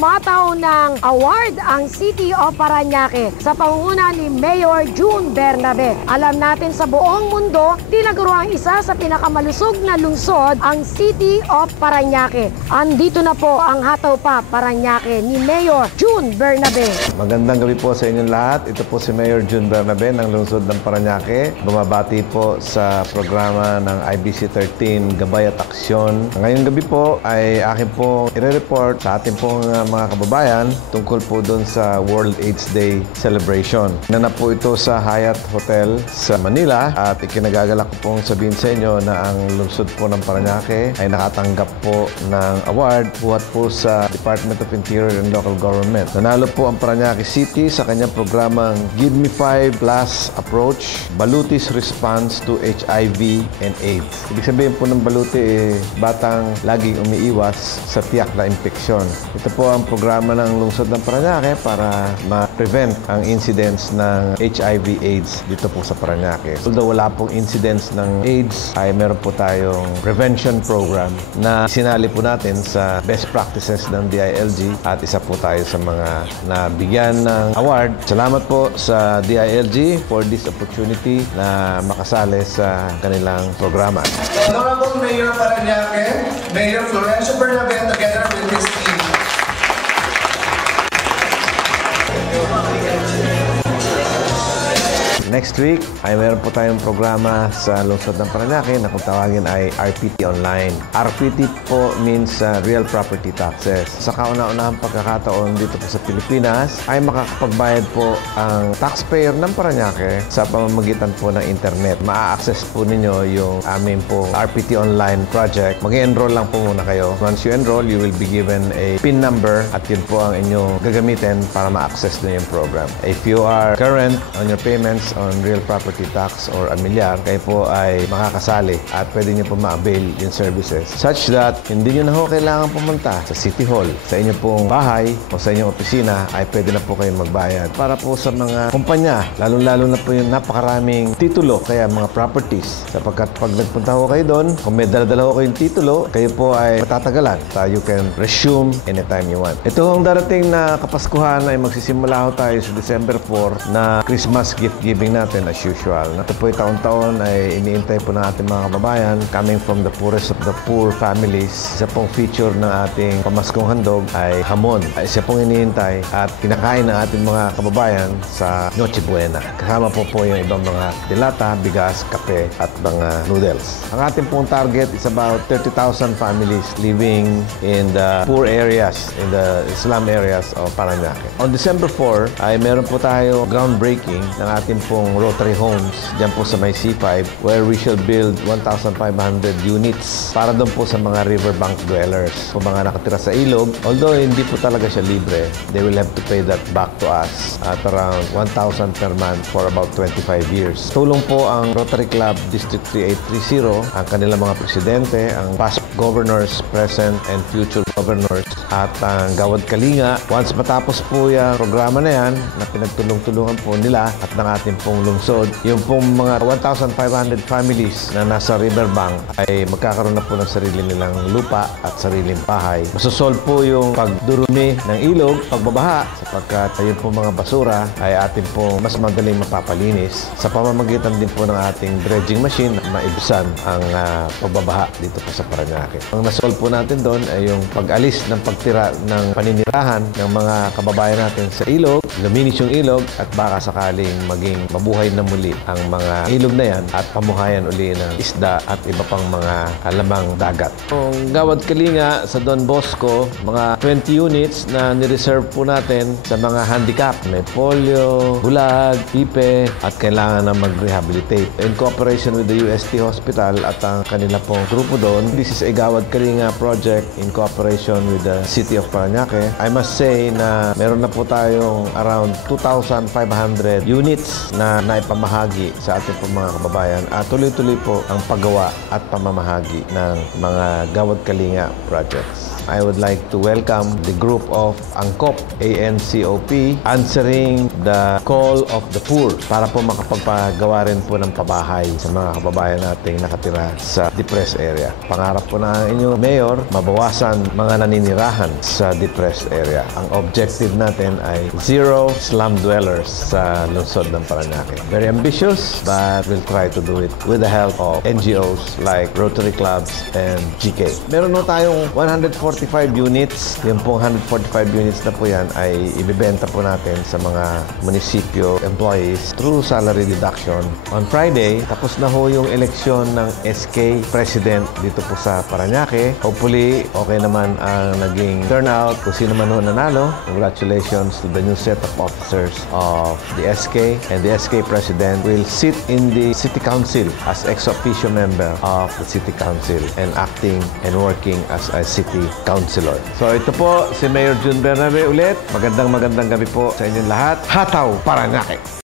pumataw ng award ang City of Parañaque sa pangunguna ni Mayor June Bernabe. Alam natin sa buong mundo, tinaguro ang isa sa pinakamalusog na lungsod ang City of Parañaque. Andito na po ang Hataw Pa Parañaque ni Mayor June Bernabe. Magandang gabi po sa inyong lahat. Ito po si Mayor June Bernabe ng lungsod ng Parañaque. Bumabati po sa programa ng IBC 13 Gabay at Aksyon. Ngayong gabi po ay akin po i-report sa ating pong mga kababayan tungkol po doon sa World AIDS Day celebration. Nanap po ito sa Hyatt Hotel sa Manila at ikinagagalak ko pong sabihin sa inyo na ang lungsod po ng Parañaque ay nakatanggap po ng award buhat po sa Department of Interior and Local Government. Nanalo po ang Parañaque City sa kanyang programang Give Me 5 Plus Approach, Balutis Response to HIV and AIDS. Ibig sabihin po ng baluti batang laging umiiwas sa tiyak na impeksyon. Ito po ang programa ng lungsod ng Parañaque para ma-prevent ang incidence ng HIV/AIDS dito po sa Parañaque. Although wala pong incidence ng AIDS, ay meron po tayong prevention program na sinali po natin sa best practices ng DILG at isa po tayo sa mga nabigyan ng award. Salamat po sa DILG for this opportunity na makasali sa kanilang programa. Honorable Mayor Parañaque, Mayor Florencio Bernabe, together with his team. Next week ay meron po tayong programa sa lungsod ng Parañaque na kung tawagin ay RPT Online. RPT po means Real Property Taxes. Sa kauna-unahang pagkakataon dito po sa Pilipinas ay makakapagbayad po ang taxpayer ng Parañaque sa pamamagitan po ng internet. Ma-access po ninyo yung aming po RPT Online project. Mag-enroll lang po muna kayo. Once you enroll, you will be given a PIN number at yun po ang inyong gagamitin para ma-access na yung program. If you are current on your payments on real property tax or amilyar, kayo po ay makakasali at pwede nyo po ma-avail yung services such that hindi nyo na ho kailangan pumunta sa City Hall. Sa inyo pong bahay o sa inyong opisina ay pwede na po kayong magbayad. Para po sa mga kumpanya, lalong-lalo na po yung napakaraming titulo, kaya mga properties. Sapagkat pag nagpunta ho kayo doon, kung may dala-dala ho kayong titulo, kayo po ay matatagalan. So you can resume anytime you want. Ito hong darating na Kapaskuhan ay magsisimula ho tayo sa December 4 na Christmas gift giving natin as usual. Ito po taon-taon ay iniintay po ng ating mga kababayan coming from the poorest of the poor families. Isa pong feature ng ating pamaskong handog ay hamon. Isa pong iniintay at kinakain ng ating mga kababayan sa Noche Buena. Kasama po yung ibang mga dilata, bigas, kape at mga noodles. Ang ating pong target is about 30,000 families living in the poor areas, in the slum areas of Parañaque. On December 4 ay meron po tayo groundbreaking ng ating pong Rotary Homes dyan po sa may C5 where we shall build 1,500 units para doon po sa mga riverbank dwellers o mga nakatira sa ilog. Although hindi po talaga siya libre, they will have to pay that back to us at around 1,000 per month for about 25 years. Tulong po ang Rotary Club District 3830, ang kanilang mga presidente, ang past governors, present and future governors at ang Gawad Kalinga. Once matapos po yung programa na yan na pinagtulong-tulungan po nila at ng ating pong lungsod, yung pong mga 1,500 families na nasa riverbank ay magkakaroon na po ng sarili nilang lupa at sariling bahay. Masosolve po yung pagdurumi ng ilog, pagbabaha, sapagkat yung pong mga basura ay ating pong mas madaling mapapalinis sa pamamagitan din po ng ating dredging machine na maibsan ang pagbabaha dito po sa Parañaque. Ang nasolve po natin doon ay yung pag-alis ng pagtira ng paninirahan ng mga kababayan natin sa ilog, luminis yung ilog at baka sakaling maging mabuhay na muli ang mga ilog na yan at pamuhayan uli ng isda at iba pang mga alamang dagat. Ang Gawad Kalinga sa Don Bosco, mga 20 units na nireserve po natin sa mga handicap. May polio, bulag, ipe at kailangan na mag-rehabilitate. In cooperation with the UST Hospital at ang kanila pong grupo doon, this is a Gawad Kalinga project in cooperation with the City of Parañaque. I must say na meron na po tayong around 2,500 units na naipamahagi sa ating po mga kababayan at tuloy-tuloy po ang paggawa at pamamahagi ng mga Gawad Kalinga projects. I would like to welcome the group of ANCOP, ANCOP, answering the call of the poor para po makapagpagawa rin po ng pabahay sa mga kababayan nating nakatira sa depressed area. Pangarap po na inyong Mayor, mabawasan mga naninirahan sa depressed area. Ang objective natin ay zero slum dwellers sa lungsod ng Parañaque. Very ambitious, but we'll try to do it with the help of NGOs like Rotary Clubs and GK. Meron na tayong 145 units. Yung pong 145 units na po yan ay ibibenta po natin sa mga munisipyo employees through salary deduction. On Friday, tapos na ho yung eleksyon ng SK President dito po sa Parañaque. Hopefully, okay naman ang naging turnout. Kung sino man ho nanalo, congratulations to the new set of officers of the SK. And the SK President will sit in the City Council as ex-officio member of the City Council and acting and working as a City Councilor. So ito po si Mayor June Bernabe ulit. Magandang gabi po sa inyong lahat. Hataw Parañaque!